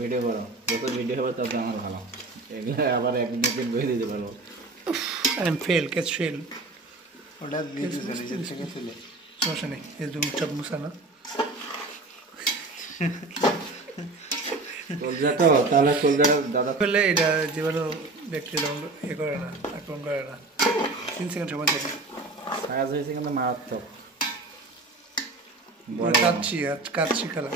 Video করো, যত video হবে তত আমার ভালো। এগুলো আবার একদিন বই দিতে পারবো। ফেল ক্যাচ ফেল ওটা দিয়ে দিতে নিজের থেকে তুলে সমস্যা নেই, এই যে মুখটা মুছা না কলজাটা তাহলে কলজাটা দাদা ফেললে এটা জীবাণু ব্যাকটেরিয়া ইয়ে করে না, আক্রমণ করে না। 3 সেকেন্ড সময় থাকে। সাজ হয়েছে কিন্তু মারাত্মক। কাচ্ছি কালার